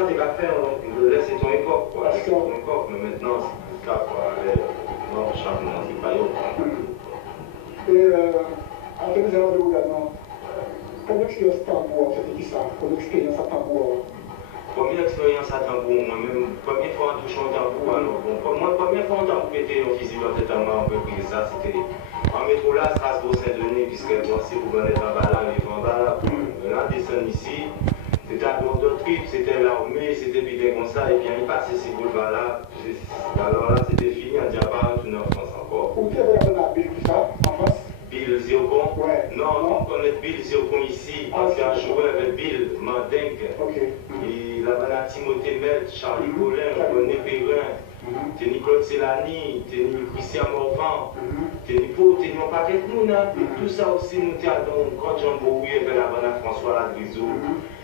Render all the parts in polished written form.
ça, t'es qu'à faire, laisser ton époque, quoi. C'est ton époque, mais maintenant, c'est plus le cas, quoi. Non, chaque monde, c'est pas yo. Et, en fait, nous allons de également, quelle expérience tambour, c'était qui ça? Quelle expérience à tambour? Première expérience à tambour, moi-même, première fois en touchant au tambour, alors bon, moi, première fois en tambour, était en physique, totalement, on peut dire ça, c'était en métro là, Strasbourg-Saint-Denis, puisque bon, si vous venez en bas là, les en bas là, là, descendre ici, c'était à Bordeaux Trip, c'était l'armée, c'était bien comme ça, et bien il passait ces boulevards là, alors là, c'était fini, on dit pas retourner en France encore. Vous avez la Bill, tout ça, en France? Bill Zircon? Ouais. Non, on connaît Bill Zircon ici, parce qu'il y a un joueur avec Bill Mandingue. Ok. Et là-bas, Timothée Melt, Charlie Collin, René Perrin, t'es Claude Célani, t'es Christian Morvan, t'es Nipo, t'es un paquet de monde. Tout ça aussi, nous t'avons quand Jean Bourrier vers la bonne François Ladrizou,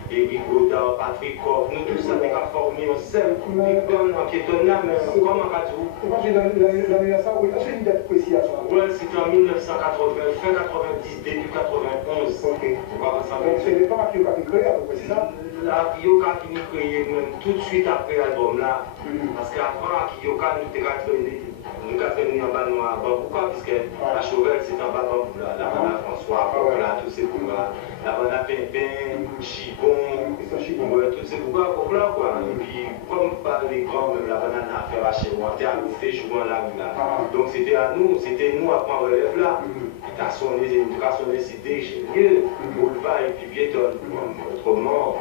Éric Godard, Patrick Coff, nous tous ça, on a formé un seul coup de gun en quétonnant, mais comment on a tout? Moi, j'ai l'année ça, oui, c'est une date précise à ça. Ouais, c'était en 1980, fin 90, début 91. Ok. Donc c'est les femmes qui ont créé à peu près, c'est ça? Akiyoka qui nous créé même tout de suite après l'album là. Parce qu'avant Akiyoka nous avons fait en bas noir. Pourquoi? Parce que la Chauvel c'est en bas bambou là. La bande à François, là, tous ces coups là. La bande à Pimpin, Chibon, tous ces coups là quoi. Et puis comme par les grands, même la bande à faire chez moi, c'était jouant là. Donc c'était à nous, c'était nous à prendre relève là. T'as sonné cité, ingénieux, boulevard et puis piétonne. Autrement.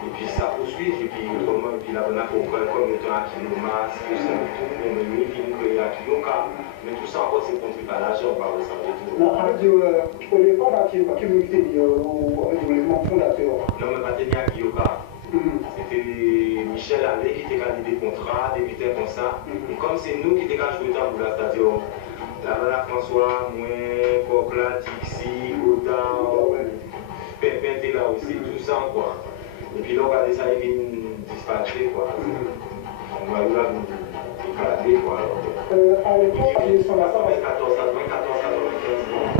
Et puis ça poursuit, et puis autrement, et puis la bonne approche, comme étant à Kiloma, tout ça, tout, on me met, qui nous crée à Kiloka. Mais tout ça encore, c'est contribué à l'argent, on parle de ça de tout. Non, en fait, pour les femmes qui nous étaient l'élément fondateur. Non, mais pas tenir à Kiloka. C'était Michel Allais qui était candidat des contrats, des vitesses comme ça. Et comme c'est nous qui étions joué dans la c'est-à-dire la bonne François, moi, Popla, Dixie, Godard, Pépin était là aussi, tout ça, quoi. Et puis là, on va ça, il vient dispatcher, quoi. On va là, éclater, quoi. À l'époque, ils sont là, 14, 95,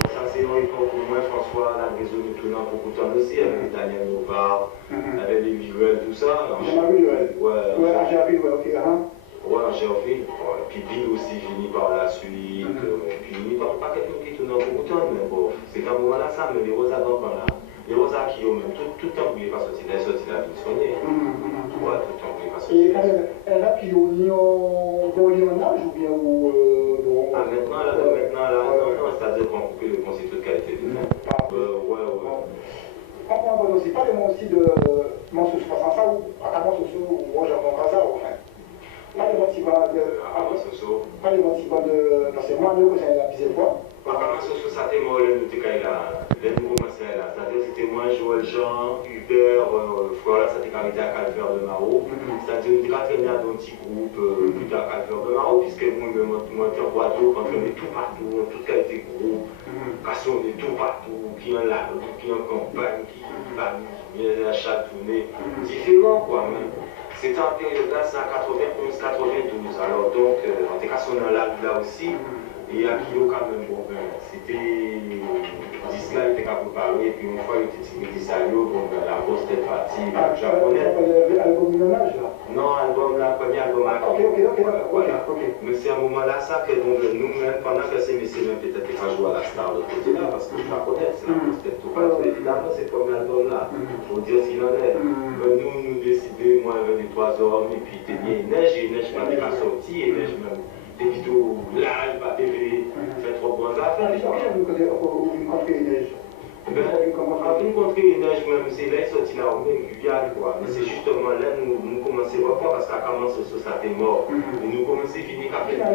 ça c'est une époque où moi, François, la maison de tournant beaucoup de temps aussi, avec Daniel Novard, avec les Visuels, tout ça. Jean-Marie, ouais, Angérie, ouais, ok, ouais, Angérie, puis Bill aussi finit par la suite, puis il n'y a pas quelqu'un qui tourne beaucoup de temps, mais bon, c'est un moment là, ça, mais les roses avant, là. Les rosas qui ont même tout le temps oublié parce que c'est la vie soignée. Ouais, tout le temps oublié parce que et elle a qui ont un âge ou bien ou ah, maintenant, non, c'est-à-dire qu'on coupe le concept de qualité de vie. Ouais. On va aussi parler aussi de mon sous passant ça ou à mon sous ou moi j'ai mon hasard enfin. Parlez-moi si pas de parce que moi je connais la deuxième fois. Comment ça t'est mort le nouveau commençait là, c'est-à-dire c'était moi, Joël Jean, Hubert, voilà, ça t'est arrivé à Calvaire de Maro, c'est-à-dire on était traîné dans un petit groupe plus tard à Calvaire de Maro, puisque moi, je montais en Guadeloupe, quand on est tout partout, toute qualité de groupe, parce qu'on est tout partout, qui en la qui en campagne, qui vient à chaque tournée, différent quoi, mais c'était en période là, c'est en 91-92, alors donc, en tout cas, on est là aussi. Et à Kilo quand même, bon, c'était 10 là, il était capable de parler, et puis une fois il était tiré des salauds, bon, la grosse était partie, japonais. Album Millonnage là? Non, album là, premier album à Ok. Mais c'est un moment là, ça, que bon, nous-mêmes, pendant que ces messieurs, même peut-être pas joué à la star de côté là, parce que je la connais, c'est la grosse tête tout partout, évidemment, c'est le premier album là, pour dire ce qu'il en est. Mais nous décidons, moi, avec les 3 hommes, et puis il neige, pas de sortie, et neige même. Des vidéos live à TV, fait trop bonnes affaires. Vous rencontrez une neige? Rencontrer une neige même, c'est là, sorti là, on est Guyane, quoi. Mais c'est justement là, nous commençons pas parce qu'à commencer sur ça, t'es mort. Et nous commençons à finir à faire.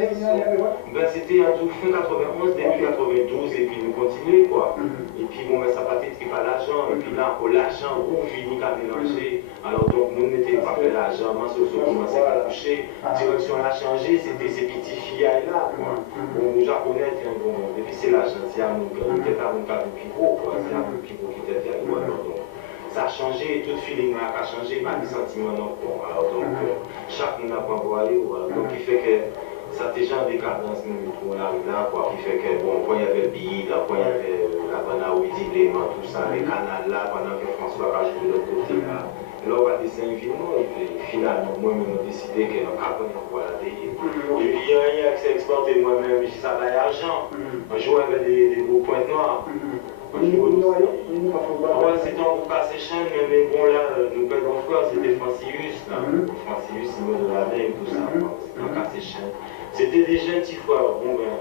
C'était en tout fin 91, début 92, et puis nous continuons, quoi. Et puis bon, mais ça partait de pas l'argent, et puis là, encore l'argent, on finit à mélanger. Alors donc, nous n'étions pas fait l'argent, moi, sur ce commençait à toucher. Direction a changé, c'était ces petits filles là, quoi. Bon, nous japonais, bon, et puis c'est l'argent, c'est à nous, peut-être à nous, un pivot, quoi. C'est un peu pivot qui était derrière nous, alors donc. Ça a changé, tout feeling a changé, pas de sentiments non plus. Alors donc, chaque monde a pas envoyé, donc il fait que ça déjà en décadence, nous, on arrive là, quoi, qui fait que, bon, quand il y avait le billet, quand il y avait la bande à Ouidi, tout ça, les canals là, pendant que François a joué de l'autre côté, là. Là, on va descendre infiniment. Et puis, finalement, moi-même, j'ai décidé que le carbone est pour la payer. Et puis, il y a rien qui s'est exporté moi-même, j'ai ça va l'argent. On joue avec des gros points noirs. Ouais, c'est un groupe assez cher, mais bon, là, nous perdons frère, c'était Francius, là. Francius, il me donnait tout ça, c'était un assez cher. C'était des jeunes petits frères, bon, ben,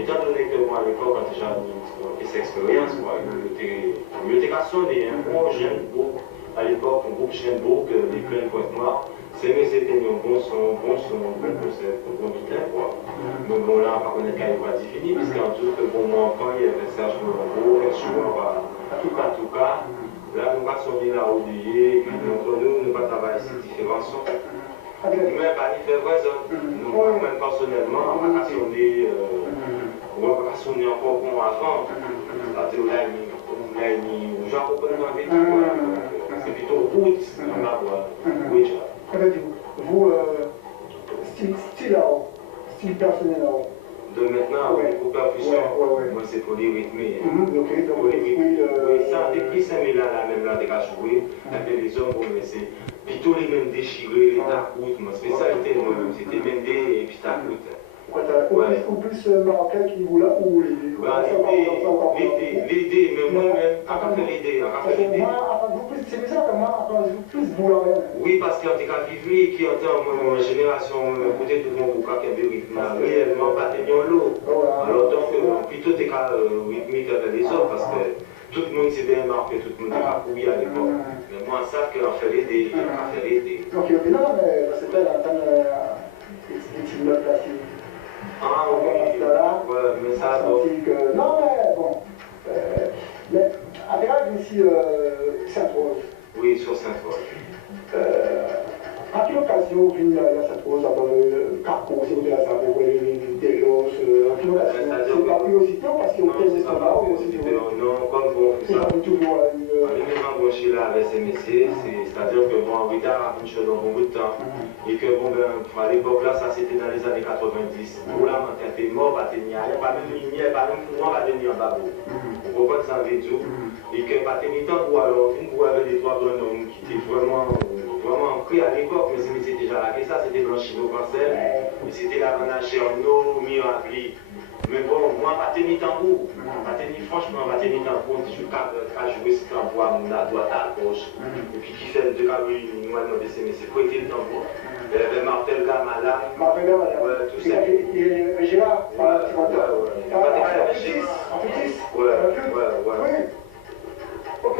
étant donné que moi, à l'époque, quand j'avais cette expérience, moi, il était qu'à sonner, un bon jeune groupe, à l'époque, un groupe jeune groupe, des pleins points noirs. C'est mais c'était un bon son, bon concept, un bon guitare, quoi. Mais bon, là, par contre, il n'y a pas défini, puisqu'en tout, bon, moi, quand il y avait Serge Molambo, en tout cas, là, nous pas sonner là, oublié, puis entre nous, nous pas travailler ces différents sons. Mais pas y faire raison. Nous, même personnellement, on va pas sonner, encore comme avant. C'est-à-dire, là, j'en comprends avec c'est plutôt route, on va voir. Oui, vous, style personnel, de maintenant, beaucoup de percussion, moi c'est pour les rythmer. Pour les rythmer. Oui, ça, depuis 5000 ans, là, même là, des cas joués, les hommes vont laisser. Puis tous les mêmes déchirés, les tacoutes, ma spécialité, moi-même, c'était même des puis tacoutes. Ou plus marocain qui vous là, ou les dés, mais moi-même, à faire les dés, c'est bizarre que moi, vous plus vous là même. Oui, parce qu'en tout cas, vivre qui entend mon génération, côté de mon bouquin qui est rythme, réellement pas tenir l'eau. Alors donc, plutôt t'es qu'à rythmique avec les autres, parce que tout le monde s'est bien marqué, tout le monde est pas couillé à l'époque. Mais moi, ça, qu'on fait les dés, on fait les dés. Ok, non, mais c'était l'entendre des petites notes là. Ah oui, mais ça, bon. Non, mais bon. Mais, à Bérard, ici, Sainte-Rose. Oui, sur Sainte-Rose. À quelle occasion vous venez à Sainte-Rose, dans le carrefour, si vous êtes à Sainte-Rose, les Delos, à quelle occasion? C'est par curiosité ou parce que vous êtes là ou aussi non, comme bon, c'est ça. Toujours les mêmes embauchés là avec ces messieurs, c'est-à-dire que bon, en retard, une chose dans beaucoup de temps. Et que bon, ben, à l'époque là, ça c'était dans les années 90. Pour là, quand t'es mort, pas tenir, il n'y a pas même de lumière, pas même courant, pas tenir en bas. Vous comprenez ça, veut dire. Et que pas tenir tant pour alors, une pour avec des trois bonhommes qui étaient vraiment pris à l'époque, mais c'était déjà là que ça, c'était Blanchino Cancel, mais c'était la Rana Cherno, Mirabli. Mais bon, moi, pas tenir tambour. Franchement, pas tenir tambour. Je vais jouer ce tambour à droite, à gauche. Et puis qui fait de Caroline, moi, de ces messieurs, prêter le tambour. Martel Gamala. Martel Gamala. Ouais, tout ça. Gérard, ouais. Ok.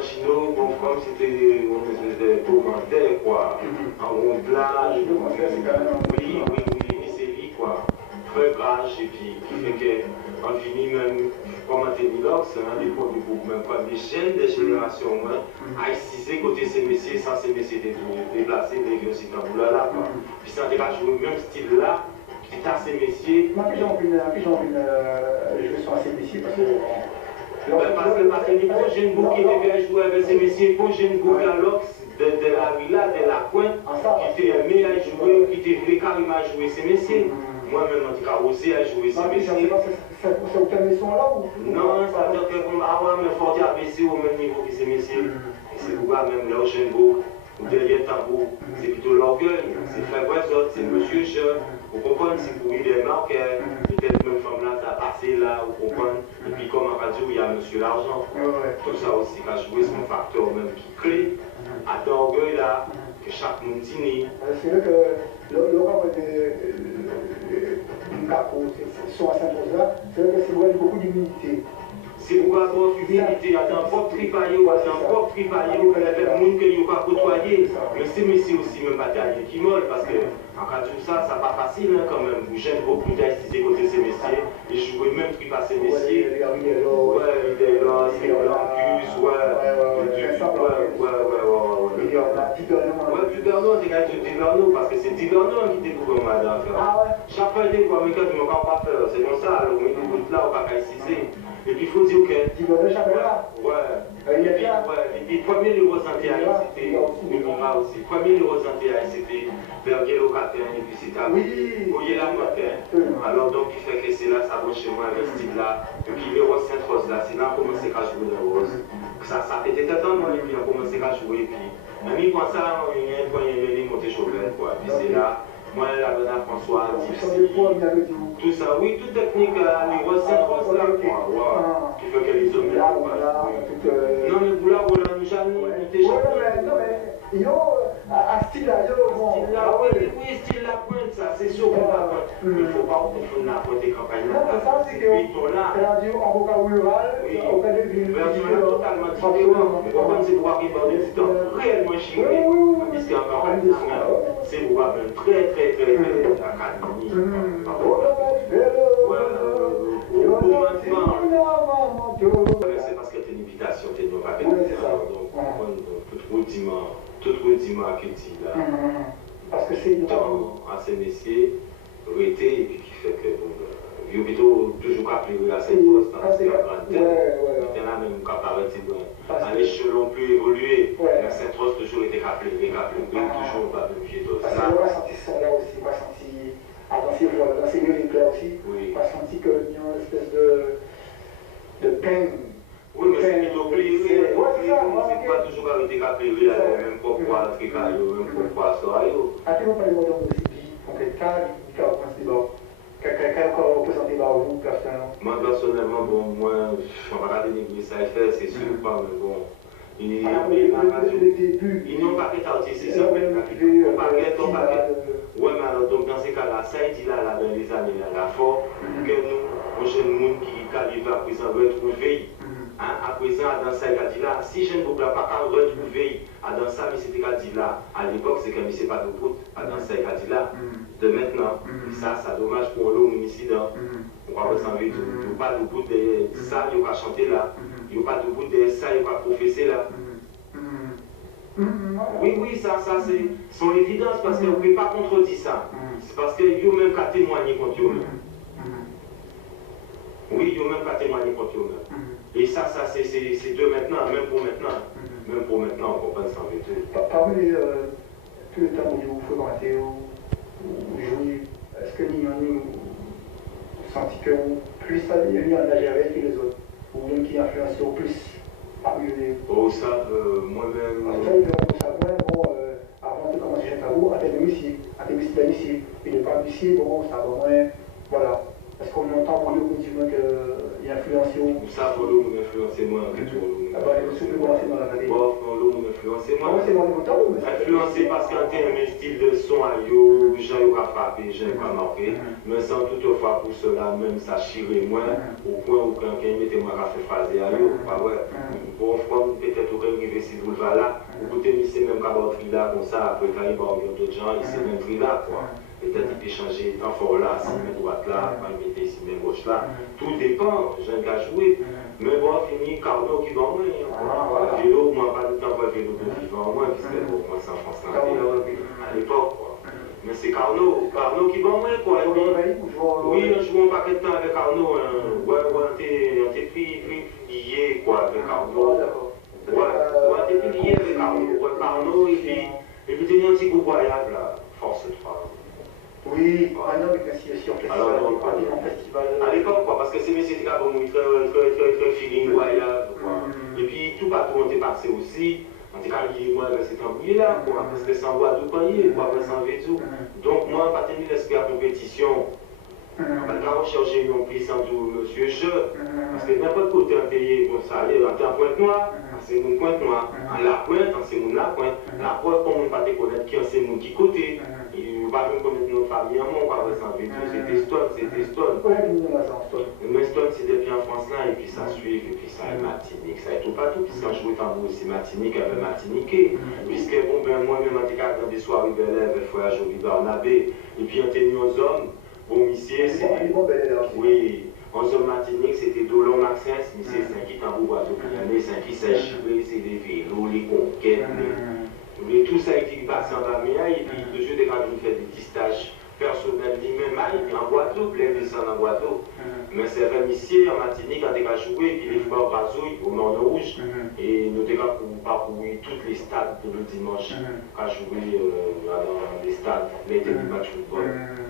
Chino, bon, comme c'était une espèce de commentaire, quoi. En rondelage, oui, c'est lui, quoi. Très grâche, et puis qui fait qu'on finit même, comme à Ténilox, des produits pour même pas des chaînes, des générations, à inciser côté ces messieurs, sans ces messieurs déplacés, des aussi dans le là, quoi. Puis ça a joué le même style là, qui est assez messieurs. Moi, j'ai envie de jouer sur ces messieurs parce que. Parce que les prochaines boucs qui devaient jouer avec ces messieurs, les prochaines boucs à l'ox de la villa, de la pointe, qui étaient aimés à jouer, qui étaient carrément à jouer ces messieurs. Moi-même, en tout cas, aussi à jouer ces messieurs. C'est aucun maison là ou? Non, c'est-à-dire que comme avant, mais faut dire baisser au même niveau que ces messieurs. Et c'est pourquoi même là, au jeune bouc, ou derrière tambour, c'est plutôt l'orgueil, c'est faire quoi ça, c'est monsieur jeune. Vous comprenez, c'est pour lui des marques, peut-être même femme là, ça a passé là, vous comprenez. Et puis comme on va dire, il y a monsieur l'argent. Tout ça aussi va jouer, c'est un facteur même qui crée à l'orgueil là, que chaque monde dîne. C'est vrai que le rapport de Capo, sur à Sainte-Rose là, c'est vrai que c'est vrai beaucoup d'humilité. C'est pour avoir humilité, il y a un propre tripaillé, il y a un propre tripaillé, il y a des gens qui n'ont pas côtoyé. Mais c'est messieurs aussi, même bataille qui molle, parce que en cas de tout ça, c'est pas facile quand même. Vous j'aime beaucoup d'assister côté ces messieurs, et je jouais même trip à ces messieurs. Ouais, des gars, c'est Blancus, Duverneau, c'est quand même Duverneau, parce que c'est Duverneau qui découvre moi d'affaire. Chaque fois, il découvre, mais quand tu ne m'as pas peur, c'est comme ça, alors on est là, on va pas ici. Et puis il faut dire que. Tu veux le championnat? Et puis premier le ressenti à c'était Mimima aussi. Premier le ressenti à c'était Berger Locatin et puis c'était à Oyer la Moquin. Alors donc il fait que c'est là, ça va chez moi, le style là. Et puis le Rose Sainte-Rose là, c'est là qu'on commence à jouer le rose. ça fait des temps, et puis on a commencé à jouer, puis, mais quand ça, il y a un point, il y a monté chauffeur, quoi, puis c'est là, moi, la bonne François, tout ça, oui, toute technique, les roses, c'est rose, là, quoi, qui fait que les hommes, non, mais vous là, nous jamais, non, mais, à style là, oui, style la pointe, ça, c'est sûr qu'on va pointe. Il ne faut pas confondre la pointe et campagne. Non, c'est ça, c'est que, en vocabulaire rural, auprès des villes. Totalement différent. Mais par contre, c'est pour arriver dans des temps réellement chimiques. Puisqu'en campagne, c'est pour avoir très académique. C'est parce que c'est une invitation, c'est une invitation. Donc, tout rudiment qui dit là. Parce que c'est temps à ces messieurs, arrêté, et puis qui fait que, il y a plutôt toujours qu'à appeler à cette poste, parce qu'il y a grande tête. Il y en a même qu'à paraître à l'échelon plus évolué, la Saint-Roch toujours été rappelé, toujours pas de pied d'os. Parce qu'on va sentir ça là aussi, on va sentir, dans ces lyriques là aussi, on va sentir qu'il y a une espèce de peine. Oui, mais c'est plutôt plaisir. C'est pas toujours arrêté qu'à appeler, même pourquoi, même pourquoi, ça. À quel moment les mots aussi, on fait cas, il faut penser d'abord. Quelqu'un encore représenté par vous, personnellement? Moi, personnellement, bon, moi, je ne vais pas dénigrer ça et faire, c'est sûr, pas, mais bon. Ils n'ont pas fait artiste, c'est ça, mais on paquet. Ouais, mais alors, donc, dans ces cas-là, ça, il dit là, dans les années, là, fort, que nous, on jeune monde qui arrive à présent retrouver. À présent, dans ça, il a dit là, si je ne peux pas retrouver dans ça, mais c'était qu'à dire là, à l'époque, c'est comme c'est pas de route, dans ça, il a dit là, de maintenant, ça, c'est dommage pour l'homme ici, on va ressembler, pas de bout de ça, il va chanter là, il n'y a pas de bout de ça, il va professer là. Oui, ça, c'est son évidence, parce qu'on ne peut pas contredire ça. C'est parce qu'il y a même qu'à témoigner contre eux. Oui, il n'y a même pas témoigné contre eux. Et ça c'est de maintenant, même pour maintenant. Même pour maintenant, on comprend ça en vérité. Parmi tous les temps où vous fréquentez ou jouez, est-ce que vous sentez que vous plus familier en âge avec que les autres? Ou même qui influencent plus parmi les... Oh, ça, moi-même... En fait, avant de commencer chez vous, à tes domicile, et ne pas domicile, bon, ça va moins... Voilà. Est-ce qu'on entend pour nous qu'il y a influencé ou... Ça, pour nous, influencé moi, en fait, pour nous. Ah bah, il faut commencer dans la catégorie. Bon, pour nous, influencé moi. C'est dans les temps, influencé parce qu'en termes de style de son, j'ai pas frappé, j'ai pas marqué. Mais sans toutefois pour cela, même ça chirait moins, au point où quelqu'un mettait moi à faire phraser à eux. Bon, peut-être au cas où si vous le va là, vous pouvez laisser même qu'à votre là, comme ça, après quand il va y avoir d'autres gens, il s'est même pris là, quoi. Peut-être il peut changer tant fort là, si met droite là, quand il mettait si met gauche là. Tout dépend, j'ai un gars joué. Mais bon, fini, Carnot qui va moins. Vélo, moi, pas de temps pour vélo de vivant moins, puisque pour moi, c'est en France à l'époque, quoi. Mais c'est Carnot qui va moins, quoi. Oui, on joue un paquet de temps avec Carnot. Ouais, on était pris lié, quoi, avec Carnot. Ouais, on était pris lié avec Carnot, et puis tenir un petit groupe voyage, là, force 3. Oui, non, mais si sur festival, à l'époque, quoi, parce que c'est c'était quand même très feeling voyage, quoi. Et puis tout partout on était passé aussi, on était calé moi avec cet embrouillé là, quoi, parce que sans bois tout panier, quoi, sans tout. Donc moi, pas tenu l'esprit à compétition. On va pas rechercher non plus sans tout monsieur je, parce que n'importe côté un pays, bon ça allait, on était en pointe noire, c'est mon pointe noire, en la pointe, c'est mon la pointe, la pointe, comme on ne pas te connaître qui c'est mon qui côté, il ne va pas connaître notre famille en moi, on va ressembler tout, c'était Stone. Mais Stone c'était bien en France là, et puis ça suit, et puis ça est Martinique, ça est tout partout, puisque quand je jouais tambour aussi Martinique, avec Martiniquais, puisque bon ben moi-même en tout cas dans des soirées belles, il faut à Jolie Barnabé, et puis on était aux hommes. Bon, monsieur, c'est. Oui, en zone Martinique, c'était Dolon Maxence, monsieur, c'est un qui tambour boiteau piané, c'est un qui s'est chivré, c'est les vélos, les conquêtes, tout ça qui passe en bas, et puis toujours des gens qui font des petits stages personnels, lui-même Caraïbes, en Guadeloupe, les descendent en Guadeloupe. Mais c'est un ici, en Martinique, quand on a joué, puis les joueurs Brazouille au Nord Rouge, et nous avons parcouru tous les stades pour le dimanche, à jouer dans les stades, les matchs de football.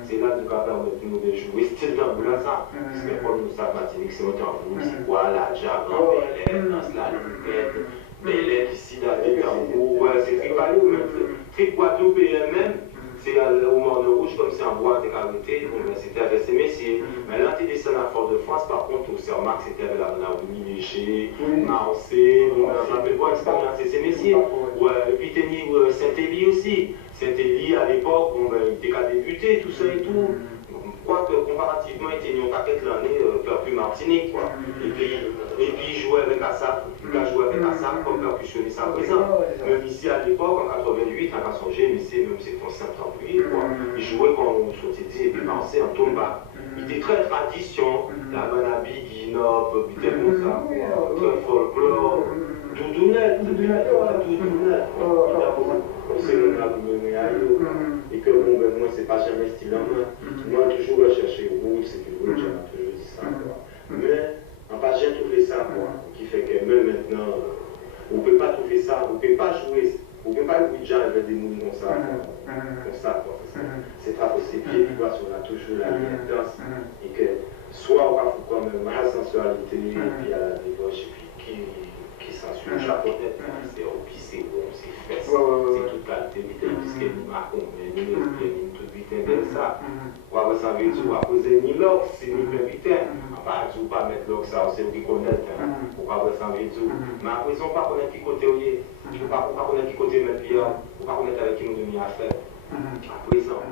C'est là que nous avons permis de jouer style dans le ça. Parce que pour nous, stade Martinique, c'est monté en nous, c'est quoi, la Jagan, Bel-Air, la Louquette, Bel-Air, ici, dans les Tambours, c'est très valou, très Guadeloupe et même. C'est au Nord Rouge, comme c'est en bois de carité, c'était avec ces messieurs. Mais là, tu descends à Fort-de-France, par contre, au Sermac, c'était avec la Léger, Marseille, on a fait quoi expérience ces messieurs. Et puis, tu as Saint-Élie aussi. Saint-Élie, à l'époque, il était qu'à débuter, tout ça et tout. Quoique, comparativement, il était une paquet l'année, plus Martinique, quoi. Et puis, il jouait avec Assap, il a joué avec Assap comme percussionniste à présent. Même ici, à l'époque, en 88, on a songé, mais c'est même c'est pour 50 ans, quoi. Il jouait comme on s'était dit, et puis Marseille en tomba. Il était très tradition, la Manabi, Guinop, puis comme ça, très folklore, doudounette, c'est le nom de et que bon, ben, moi, c'est pas jamais style en main. Moi, toujours recherché rouge, c'est du rouge, on a toujours dit ça. Mais, on n'a pas jamais trouvé ça, quoi. Qui fait que même maintenant, on ne peut pas trouver ça, on ne peut pas jouer, on ne peut pas jouer de gens avec des mots comme ça, quoi. C'est pas possible. Pied du bois, on a toujours la vie intense. Et que, soit on va faire quand même la sensualité, et puis à la débauche, et puis qui censure japonais, c'est au c'est bon, c'est fesses, c'est toute qualité, puisque ni marque, ni toute vitesse de ça. On va s'en dire, on va poser ni l'ox, c'est ni le vitesse. On va pas mettre l'ox, ça, c'est reconnaître. On va s'en dire, mais après, on ne va pas connaître qui côté on est, on ne va pas connaître qui côté mettre pied, on ne va pas connaître avec qui nous donnons affaire. À présent.